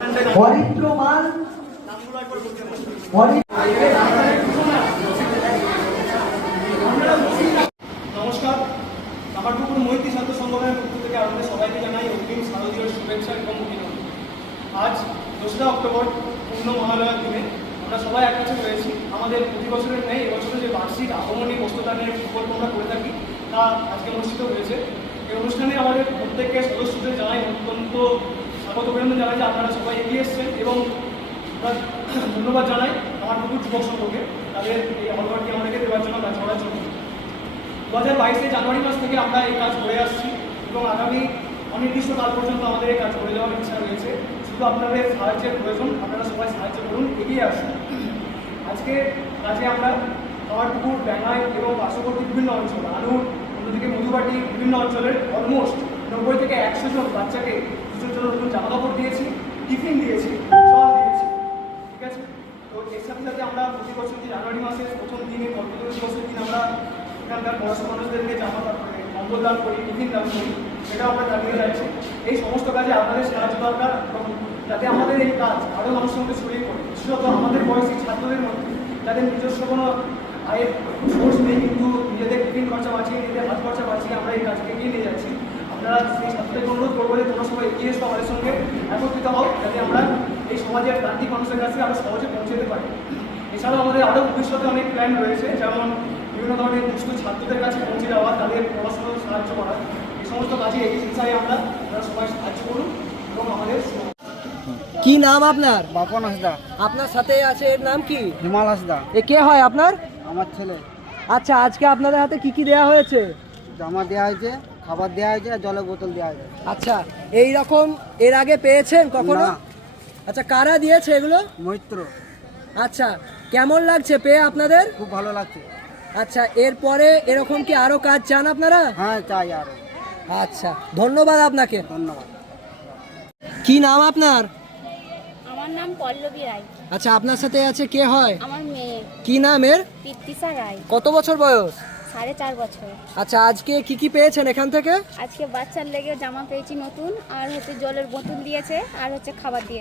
পরিত্রমান নমস্কার, কামারপুকুর মৈত্রী ছাত্র সংগঠনের পক্ষ থেকে আমাদের সবাইকে জানাই অগ্রিম শারদীয় শুভেচ্ছা এবং অভিনন্দন। আজ 2রা অক্টোবর পূর্ণ মহালয়ার দিনে আমরা সবাই এক কাছে রয়েছি। আমাদের প্রতি বছরের ন্যায় এবছরে যে বার্ষিক আগমনী বস্ত্রদানের প্রকল্প আমরা করে থাকি তা আজকে অনুষ্ঠিত হয়েছে। এই অনুষ্ঠানে আমাদের প্রত্যেকের সদস্যদের জানাই অত্যন্ত স্বাগত অভিনন্দন জানাই যে আপনারা সবাই এগিয়ে এসছেন এবং ধন্যবাদ জানাই কামারপুকুর যুবক সংঘকে তাদের এই অবদানটি আমাদেরকে দেওয়ার জন্য কাজ করার জন্য। 2022 জানুয়ারি মাস থেকে আমরা এই কাজ করে আসছি এবং আগামী অনির্দিষ্টকাল পর্যন্ত আমাদের এই কাজ করে যাওয়ার ইচ্ছা রয়েছে। শুধু আপনাদের সাহায্যের প্রয়োজন, আপনারা সবাই সাহায্য করুন, এগিয়ে আসুন। আজকে কাজে আমরা কামারপুকুর, ব্যাঙ্গাই এবং পার্শ্ববর্তী বিভিন্ন অঞ্চল, আনুর, অন্যদিকে মধুবাটি, বিভিন্ন অঞ্চলের অলমোস্ট 90 থেকে 100 জন বাচ্চাকে কিছুর জন্য নতুন জামাকাপড় দিয়েছি, টিফিন দিয়েছি, জল দিয়েছি। ঠিক আছে, তো এর সাথে সাথে আমরা প্রতি বছর যে জানুয়ারি মাসের প্রথম দিনে কর্তব্য দিবসের দিন আমরা এখানকার বয়স্ক মানুষদেরকে জামা কম্বল দান করি, টিফিন দান করি, সেটাও আমরা চালিয়ে যাচ্ছি। এই সমস্ত কাজে আপনাদের সাহায্য দরকার যাতে আমাদের এই কাজ আরও মানুষের মধ্যে ছড়িয়ে পড়ে, বিশেষত আমাদের বয়সী ছাত্রদের মধ্যে যাদের নিজস্ব কোনো আয়ের সোর্স নেই কিন্তু নিজেদের টিফিন খরচা বাঁচিয়ে, নিজেদের হাত খরচা বাঁচিয়ে আমরা এই কাজকে এগিয়ে নিয়ে যাচ্ছি। আপনারা সেই ছাত্রদের অনুরোধ করবো যে তোমরা সবাই এগিয়ে এসো, আমাদের সঙ্গে একত্রিত হও যাতে আমরা এই সমাজের প্রান্তিক মানুষের কাছে আরও সহজে পৌঁছে যেতে পারি। এছাড়াও আমাদের আরও ভবিষ্যতে অনেক প্ল্যান রয়েছে, যেমন বিভিন্ন ধরনের দুস্থ ছাত্রদের কাছে পৌঁছে যাওয়া, তাদের পড়াশোনার সাহায্য করা। এই সমস্ত কাজে এগিয়ে চাই আমরা, আপনারা সবাই সাহায্য করুন এবং আমাদের। কি নাম আপনার? বাপন হাসদা। আপনার সাথে আছে, এর নাম কি? হিমাল হাসদা। এ কে হয় আপনার? আমার ছেলে। আচ্ছা, আজকে আপনাদের হাতে কি কি দেয়া হয়েছে? জামা দেওয়া হয়েছে, খাবার দেওয়া হয়েছে, আর জলের বোতল দেওয়া হয়েছে। আচ্ছা, এই রকম এর আগে পেয়েছেন কখনো? না। আচ্ছা, কারা দিয়েছে এগুলো? মৈত্র। আচ্ছা, কেমন লাগছে পেয়ে আপনাদের? খুব ভালো লাগছে। আচ্ছা, এরপরে এরকম কি আরো কাজ চান আপনারা? হ্যাঁ, চাই আরো। আচ্ছা, ধন্যবাদ আপনাকে। ধন্যবাদ। কি নাম আপনার? আমার নাম পল্লবী রায়। আচ্ছা, আপনার সাথে আছে কে হয়? আমার মেয়ে কি নাম এর? পিতৃষা রায়। কত বছর বয়স? 4.5 বছর। আচ্ছা, আজকে কি কি পেয়েছেন এখান থেকে? আজকে বাচ্চার লেগে জামা পেয়েছি নতুন, আর জলের বোতল দিয়েছে, আর খাবার দিয়েছে।